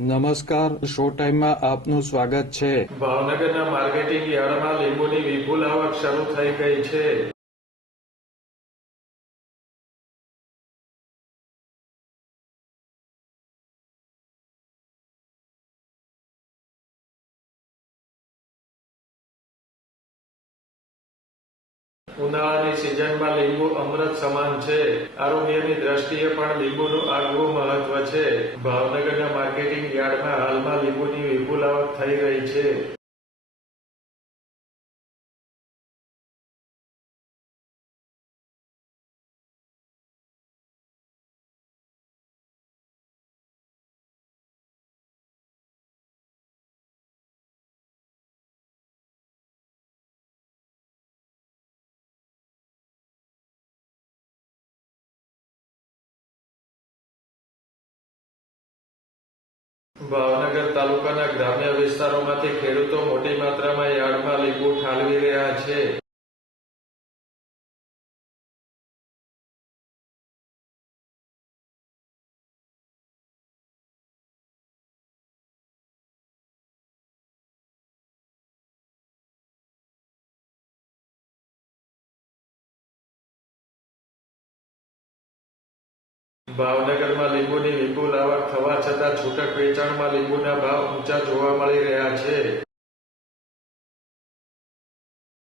નમસ્કાર, શો ટાઈમમાં આપનું સ્વાગત છે. ભાવનગરના માર્કેટિંગ યાર્ડમાં લીંબુની વિપુલ આવક શરૂ થઈ ગઈ છે. ઉનાળાની સિઝનમાં લીંબુ અમૃત સમાન છે. આરોગ્યની દ્રષ્ટિએ પણ લીંબુનું આગવું મહત્વ છે. ભાવનગરના માર્કેટિંગ યાર્ડમાં હાલમાં લીંબુની વિપુલ આવક થઈ રહી છે. ભાવનગર તાલુકાના ગ્રામ્ય વિસ્તારોમાંથી ખેડૂતો મોટી માત્રામાં યાર્ડમાં લીંબુ ઠાલવી રહ્યા છે. ભાવનગરમાં લીંબુની વિપુલ આવક થવા છતાં છૂટક વેચાણમાં લીંબુના ભાવ ઊંચા જોવા મળી રહ્યા છે.